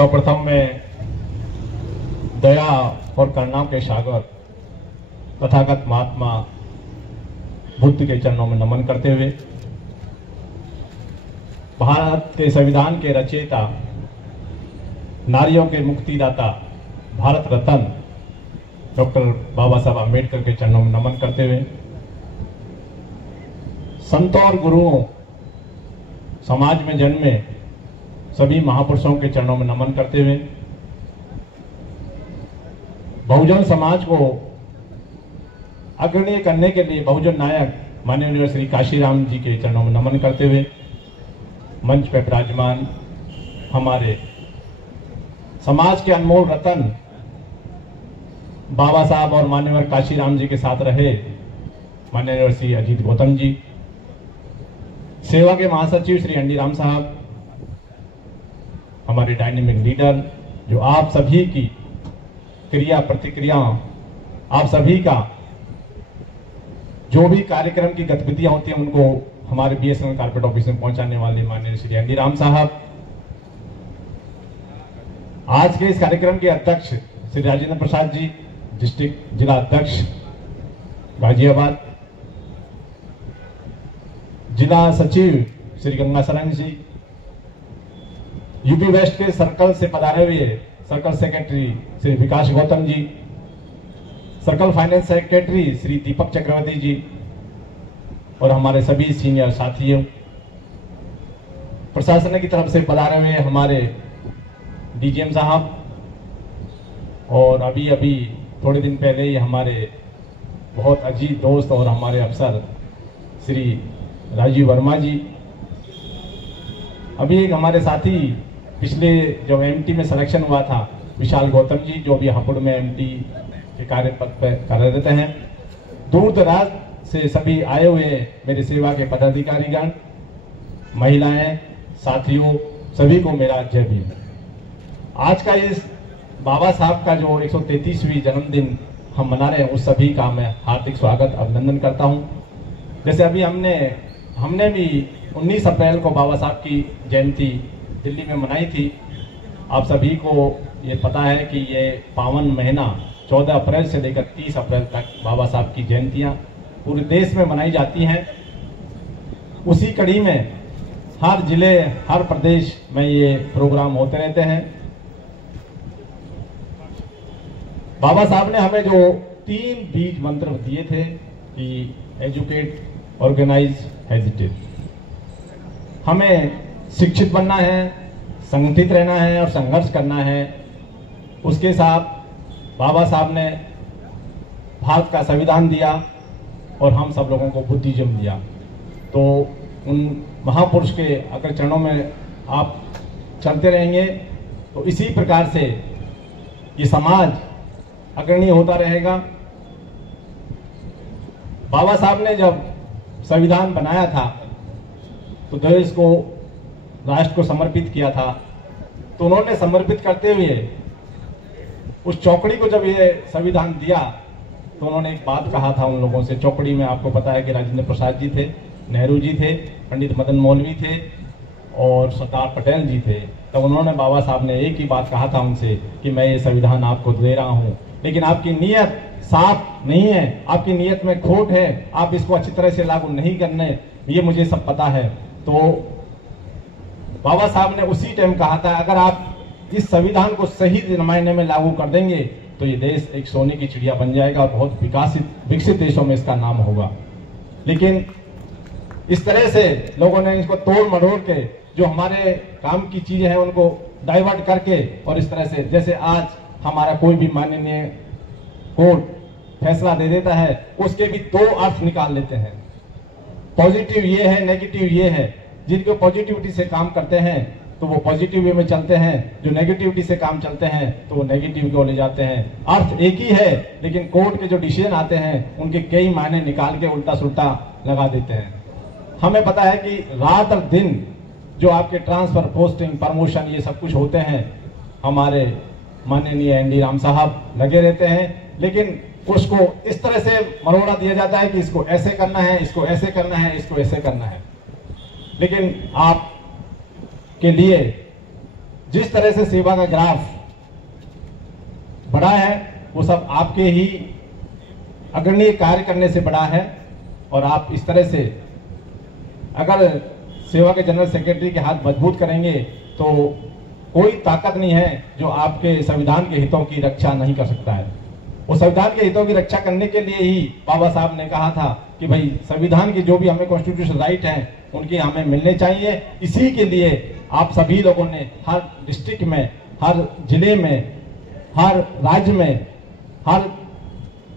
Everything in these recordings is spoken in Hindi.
सर्वप्रथम में दया और करुणा के सागर तथागत महात्मा बुद्ध के चरणों में नमन करते हुए भारत के संविधान के रचयिता, नारियों के मुक्तिदाता, भारत रत्न डॉक्टर बाबा साहब अम्बेडकर के चरणों में नमन करते हुए संतों और गुरुओं, समाज में जन्मे सभी महापुरुषों के चरणों में नमन करते हुए बहुजन समाज को अग्रणी करने के लिए बहुजन नायक माननीय श्री काशीराम जी के चरणों में नमन करते हुए मंच पर विराजमान हमारे समाज के अनमोल रतन बाबा साहब और माननीय काशीराम जी के साथ रहे माननीय श्री अजीत गौतम जी, सेवा के महासचिव श्री एनडी राम साहब, हमारे डायनेमिक लीडर जो आप सभी की क्रिया प्रतिक्रिया, आप सभी का जो भी कार्यक्रम की गतिविधियां होती हैं उनको हमारे बीएसएनएल कारपेट ऑफिस में पहुंचाने वाले माननीय श्री एनडी राम साहब, आज के इस कार्यक्रम के अध्यक्ष श्री राजेंद्र प्रसाद जी, डिस्ट्रिक्ट जिला अध्यक्ष गाजियाबाद, जिला सचिव श्री गंगा सरन जी, यूपी वेस्ट के सर्कल से पधारे हुए सर्कल सेक्रेटरी श्री विकास Gautam ji, circle finance secretary Shri Deepak चक्रवर्ती जी और हमारे सभी सीनियर साथियों, प्रशासन की तरफ से पधारे हुए हमारे डीजीएम साहब और अभी अभी थोड़े दिन पहले ही हमारे बहुत अजीज दोस्त और हमारे अफसर श्री राजीव वर्मा जी, अभी एक हमारे साथी पिछले जो एमटी में सिलेक्शन हुआ था विशाल गौतम जी, जो अभी हापुड़ में एमटी के कार्यपद पर कार्यरत हैं, दूर दराज से सभी आए हुए मेरे सेवा के पदाधिकारीगण, महिलाएं, साथियों, सभी को मेरा जय भीम। आज का इस बाबा साहब का जो 133वीं जन्मदिन हम मना रहे हैं, उस सभी का मैं हार्दिक स्वागत अभिनंदन करता हूं। जैसे अभी हमने भी 19 अप्रैल को बाबा साहब की जयंती दिल्ली में मनाई थी। आप सभी को ये पता है कि ये पावन महीना 14 अप्रैल से लेकर 30 अप्रैल तक बाबा साहब की जयंतियां पूरे देश में मनाई जाती हैं। उसी कड़ी में हर जिले, हर प्रदेश में ये प्रोग्राम होते रहते हैं। बाबा साहब ने हमें जो 3 बीज मंत्र दिए थे कि एजुकेट, ऑर्गेनाइज, हेजिटेट, हमें शिक्षित बनना है, संगठित रहना है और संघर्ष करना है। उसके साथ बाबा साहब ने भारत का संविधान दिया और हम सब लोगों को बुद्धिज्म दिया। तो उन महापुरुष के अगर चरणों में आप चलते रहेंगे तो इसी प्रकार से ये समाज अग्रणी होता रहेगा। बाबा साहब ने जब संविधान बनाया था तो देश को, राष्ट्र को समर्पित किया था, तो उन्होंने समर्पित करते हुए उस चौकड़ी को जब ये संविधान दिया तो उन्होंने एक बात कहा था उन लोगों से। चौकड़ी में आपको पता है कि राजेंद्र प्रसाद जी थे, नेहरू जी थे, पंडित मदन मौलवी थे और सरदार पटेल जी थे। तब उन्होंने, बाबा साहब ने एक ही बात कहा था उनसे कि मैं ये संविधान आपको दे रहा हूं, लेकिन आपकी नीयत साफ नहीं है, आपकी नीयत में खोट है, आप इसको अच्छी तरह से लागू नहीं करने, ये मुझे सब पता है। तो बाबा साहब ने उसी टाइम कहा था अगर आप इस संविधान को सही मायने में लागू कर देंगे तो ये देश एक सोने की चिड़िया बन जाएगा और बहुत विकसित देशों में इसका नाम होगा। लेकिन इस तरह से लोगों ने इसको तोड़ मरोड़ के जो हमारे काम की चीजें हैं उनको डाइवर्ट करके, और इस तरह से जैसे आज हमारा कोई भी माननीय कोर्ट फैसला दे देता है उसके भी 2 अर्थ निकाल लेते हैं। पॉजिटिव ये है, नेगेटिव ये है। जिनको पॉजिटिविटी से काम करते हैं तो वो पॉजिटिव वे में चलते हैं, जो नेगेटिविटी से काम चलते हैं तो वो नेगेटिव को ले जाते हैं। अर्थ एक ही है, लेकिन कोर्ट के जो डिसीजन आते हैं उनके कई मायने निकाल के उल्टा सुल्टा लगा देते हैं। हमें पता है कि रात और दिन जो आपके ट्रांसफर, पोस्टिंग, प्रमोशन ये सब कुछ होते हैं, हमारे माननीय एनडी राम साहब लगे रहते हैं, लेकिन उसको इस तरह से मरोड़ा दिया जाता है कि इसको ऐसे करना है, इसको ऐसे करना है, इसको ऐसे करना है। लेकिन आप के लिए जिस तरह से सेवा का ग्राफ बढ़ा है वो सब आपके ही अग्रणीय कार्य करने से बढ़ा है। और आप इस तरह से अगर सेवा के जनरल सेक्रेटरी के हाथ मजबूत करेंगे तो कोई ताकत नहीं है जो आपके संविधान के हितों की रक्षा नहीं कर सकता है। वो संविधान के हितों की रक्षा करने के लिए ही बाबा साहब ने कहा था कि भाई संविधान की जो भी हमें कॉन्स्टिट्यूशनल राइट हैं उनके हमें मिलने चाहिए। इसी के लिए आप सभी लोगों ने हर डिस्ट्रिक्ट में, हर जिले में, हर राज्य में, हर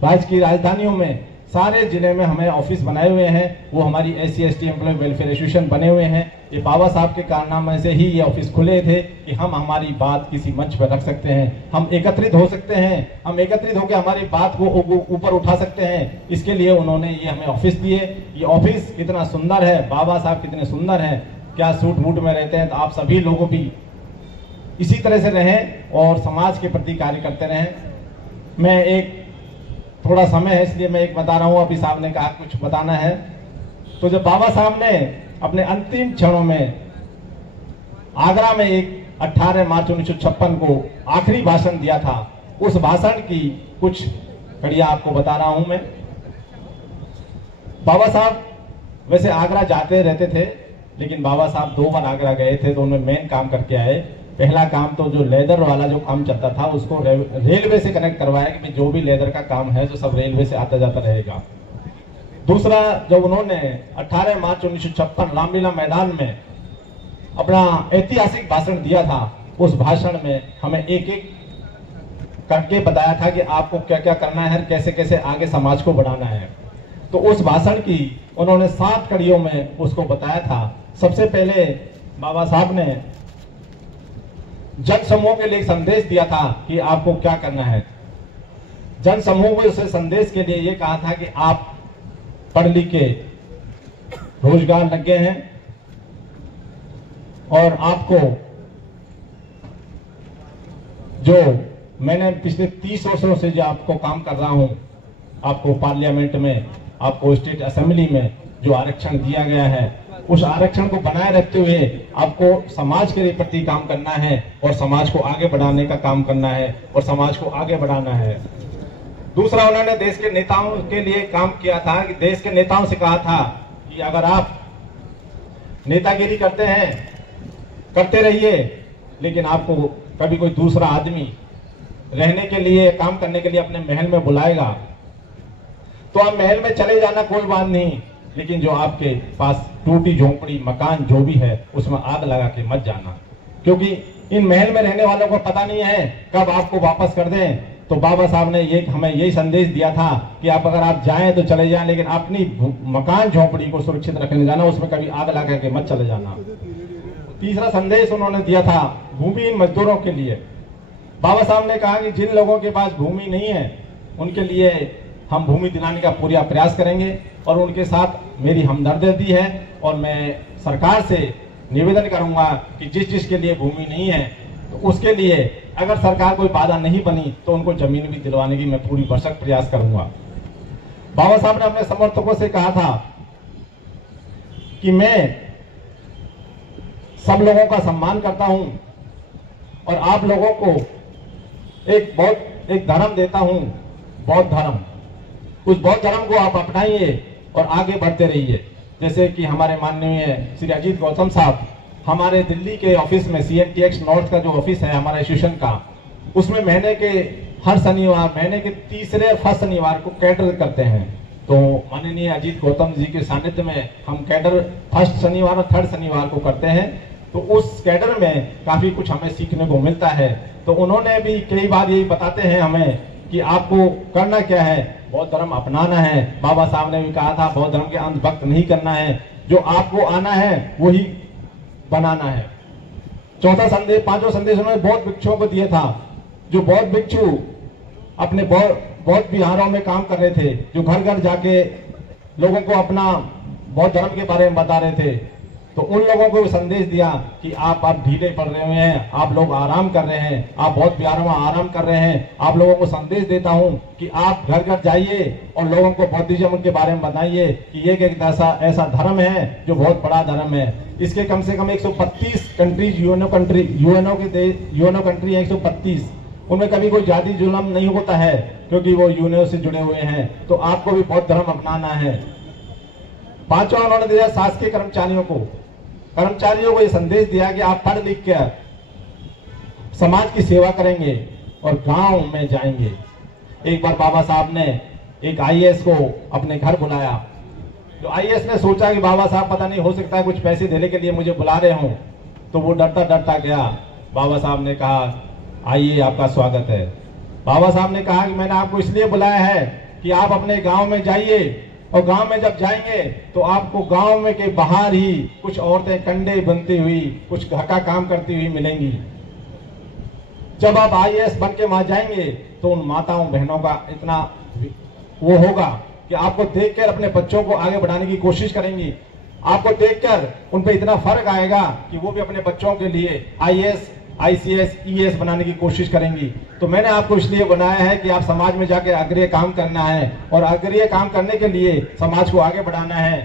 राज्य की राजधानियों में, सारे जिले में हमें ऑफिस बनाए हुए हैं। वो हमारी SC/ST एम्प्लॉय वेलफेयर एसोसिएशन बने हुए हैं। ये बाबा साहब के कारनामे से ही ये ऑफिस खुले थे कि हम हमारी बात किसी मंच पर रख सकते हैं, हम एकत्रित हो सकते हैं, हम एकत्रित होकर हमारी बात को ऊपर उठा सकते हैं। इसके लिए उन्होंने ये हमें ऑफिस दिए। ये ऑफिस कितना सुंदर है, बाबा साहब कितने सुंदर हैं, क्या सूट बूट में रहते हैं। तो आप सभी लोगों भी इसी तरह से रहें और समाज के प्रति कार्य करते रहें। मैं एक थोड़ा समय है इसलिए मैं एक बता रहा हूं, अभी साहब ने कहा कुछ बताना है। तो जब बाबा साहब ने अपने अंतिम क्षणों में आगरा में एक 18 मार्च 1956 को आखिरी भाषण दिया था, उस भाषण की कुछ कड़ियां आपको बता रहा हूं मैं। बाबा साहब वैसे आगरा जाते रहते थे, लेकिन बाबा साहब 2 बार आगरा गए थे तो उनमें मेन काम करके आए। पहला काम तो जो लेदर वाला जो काम चलता था उसको रेलवे से कनेक्ट करवाया कि जो भी लेदर का काम है जो सब रेलवे से आता जाता रहेगा। दूसरा, जब उन्होंने 18 मार्च 1956 रामलीला मैदान में अपना ऐतिहासिक भाषण दिया था, उस भाषण में हमें एक एक करके बताया था कि आपको क्या क्या करना है, कैसे कैसे आगे समाज को बढ़ाना है। तो उस भाषण की उन्होंने 7 कड़ियों में उसको बताया था। सबसे पहले बाबा साहब ने जन समूह के लिए संदेश दिया था कि आपको क्या करना है। जन समूह को उसे संदेश के लिए ये कहा था कि आप पढ़ लिख के रोजगार लग गए हैं और आपको जो मैंने पिछले 30 वर्षों से जो आपको काम कर रहा हूं, आपको पार्लियामेंट में, आपको स्टेट असेंबली में जो आरक्षण दिया गया है, उस आरक्षण को बनाए रखते हुए आपको समाज के प्रति काम करना है और समाज को आगे बढ़ाने का काम करना है और समाज को आगे बढ़ाना है। दूसरा, उन्होंने देश के नेताओं के लिए काम किया था कि देश के नेताओं से कहा था कि अगर आप नेतागिरी करते हैं, करते रहिए, लेकिन आपको कभी कोई दूसरा आदमी रहने के लिए, काम करने के लिए अपने महल में बुलाएगा तो आप महल में चले जाना, कोई बात नहीं, लेकिन जो आपके पास टूटी झोंपड़ी मकान जो भी है उसमें आग लगा के मत जाना, क्योंकि इन महल में रहने वालों को पता नहीं है कब आपको वापस कर दें। तो बाबा साहब ने हमें यही संदेश दिया था कि अगर आप जाएं तो चले जाएं, लेकिन अपनी मकान झोंपड़ी को सुरक्षित रखने जाना, उसमें कभी आग लगा के मत चले जाना। तीसरा संदेश उन्होंने दिया था भूमिहीन मजदूरों के लिए। बाबा साहब ने कहा कि जिन लोगों के पास भूमि नहीं है उनके लिए हम भूमि दिलाने का पूरा प्रयास करेंगे और उनके साथ मेरी हमदर्दी है। और मैं सरकार से निवेदन करूंगा कि जिसके लिए भूमि नहीं है तो उसके लिए अगर सरकार कोई बाधा नहीं बनी तो उनको जमीन भी दिलवाने की मैं पूरी भरसक प्रयास करूंगा। बाबा साहब ने अपने समर्थकों से कहा था कि मैं सब लोगों का सम्मान करता हूं और आप लोगों को एक धर्म देता हूं, बौद्ध धर्म। उस बौद्ध धर्म को आप अपनाइए और आगे बढ़ते रहिए। जैसे कि हमारे माननीय श्री अजीत गौतम साहब हमारे दिल्ली के ऑफिस में CNTX नॉर्थ का जो ऑफिस है हमारा एसोसिएशन का, उसमें महीने के हर शनिवार, महीने के तीसरे और फर्स्ट शनिवार को कैडर करते हैं। तो माननीय अजीत गौतम जी के सानिध्य में हम कैडर फर्स्ट शनिवार और थर्ड शनिवार को करते हैं। तो उस कैडर में काफी कुछ हमें सीखने को मिलता है। तो उन्होंने भी कई बार यही बताते हैं हमें कि आपको करना क्या है, बौद्ध धर्म अपनाना है। बाबा साहब ने भी कहा था बौद्ध धर्म के अंधभक्त नहीं करना है, जो आपको आना है वही बनाना है। चौथा संदेश, पांचवा संदेश उन्होंने बौद्ध भिक्षुओं को दिया था। जो बौद्ध भिक्षु अपने बौद्ध विहारों में काम कर रहे थे, जो घर घर जाके लोगों को अपना बौद्ध धर्म के बारे में बता रहे थे, तो उन लोगों को संदेश दिया कि आप ढीले पड़ रहे हैं, आप लोग आराम कर रहे हैं, आप बहुत प्यारा आराम कर रहे हैं। आप लोगों को संदेश देता हूं कि आप घर घर जाइए और लोगों को बौद्धिज्म के बारे में बताइए कि ये एक ऐसा धर्म है जो बहुत बड़ा धर्म है। इसके कम से कम 132 कंट्रीज यूएनओ कंट्री है 132। उनमें कभी कोई जाति जुल्म नहीं होता है क्योंकि वो यूएनओ से जुड़े हुए हैं। तो आपको भी बौद्ध धर्म अपनाना है। पांचवा उन्होंने दिया शासकीय कर्मचारियों को ये संदेश दिया कि आप पढ़ लिख कर समाज की सेवा करेंगे और गांव में जाएंगे। एक बार बाबा साहब ने एक आईएएस को अपने घर बुलाया। तो आईएएस ने सोचा कि बाबा साहब पता नहीं हो सकता है कुछ पैसे देने के लिए मुझे बुला रहे हों। तो वो डरता डरता गया। बाबा साहब ने कहा आइए आपका स्वागत है। बाबा साहब ने कहा कि मैंने आपको इसलिए बुलाया है कि आप अपने गांव में जाइए और गांव में जब जाएंगे तो आपको गांव में के बाहर ही कुछ औरतें कंडे बनती हुई, कुछ घर का काम करती हुई मिलेंगी। जब आप आईएएस बन के वहां जाएंगे तो उन माताओं बहनों का इतना वो होगा कि आपको देखकर अपने बच्चों को आगे बढ़ाने की कोशिश करेंगी। आपको देखकर उन पे इतना फर्क आएगा कि वो भी अपने बच्चों के लिए आईएएस, आईसीएस, ईएएस बनाने की कोशिश करेंगी। तो मैंने आपको इसलिए बनाया है कि आप समाज में जाके अग्रणी काम करना है और अग्रणी काम करने के लिए समाज को आगे बढ़ाना है।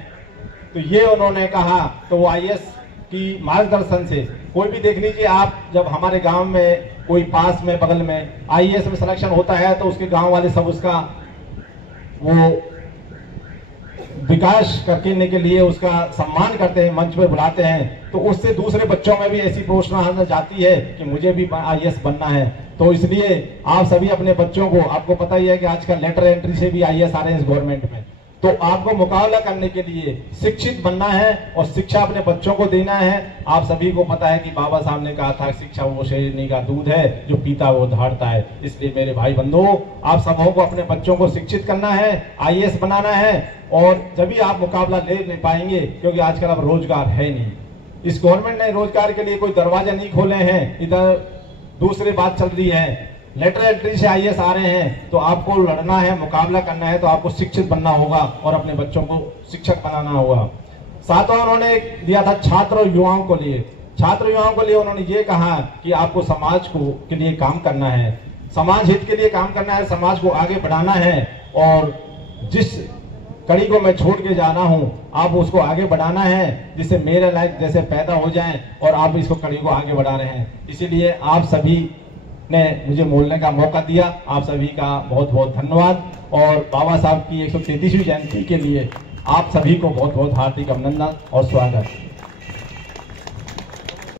तो ये उन्होंने कहा। तो वो आईएएस की मार्गदर्शन से कोई भी देख लीजिए आप, जब हमारे गांव में कोई पास में बगल में आईएएस में सिलेक्शन होता है तो उसके गांव वाले सब उसका वो विकास करने के लिए उसका सम्मान करते हैं, मंच पे बुलाते हैं। तो उससे दूसरे बच्चों में भी ऐसी प्रोत्साहन जाती है कि मुझे भी आईएएस बनना है। तो इसलिए आप सभी अपने बच्चों को, आपको पता ही है कि आजकल लेटर एंट्री से भी आईएएस आ रहे हैं इस गवर्नमेंट में। तो आपको मुकाबला करने के लिए शिक्षित बनना है और शिक्षा अपने बच्चों को देना है। आप सभी को पता है कि बाबा साहब ने कहा था शिक्षा वो शेरनी का दूध है जो पीता वो धाड़ता है। इसलिए मेरे भाई बंधुओं, आप सबों को अपने बच्चों को शिक्षित करना है, आईएएस बनाना है और जब आप मुकाबला ले नहीं पाएंगे क्योंकि आजकल अब रोजगार है नहीं। इस गवर्नमेंट ने रोजगार के लिए कोई दरवाजा नहीं खोले हैं। इधर दूसरी बात चल रही है, लेटर एंट्री से आईएएस आ रहे हैं। तो आपको लड़ना है, मुकाबला करना है तो आपको शिक्षित बनना होगा और अपने बच्चों को शिक्षक बनाना होगा। सातवां उन्होंने दिया था छात्र और युवाओं को लिए। छात्र युवाओं को लिए उन्होंने ये कहा कि आपको समाज को के लिए काम करना है, समाज हित के लिए काम करना है, समाज को आगे बढ़ाना है और जिस कड़ी को मैं छोड़ के जाना हूं आप उसको आगे बढ़ाना है जिससे मेरे लायक जैसे पैदा हो जाएं और आप इसको कड़ी को आगे बढ़ा रहे हैं। इसीलिए आप सभी ने मुझे बोलने का मौका दिया। आप सभी का बहुत बहुत धन्यवाद और बाबा साहब की 133वीं जयंती के लिए आप सभी को बहुत बहुत हार्दिक अभिनंदन और स्वागत।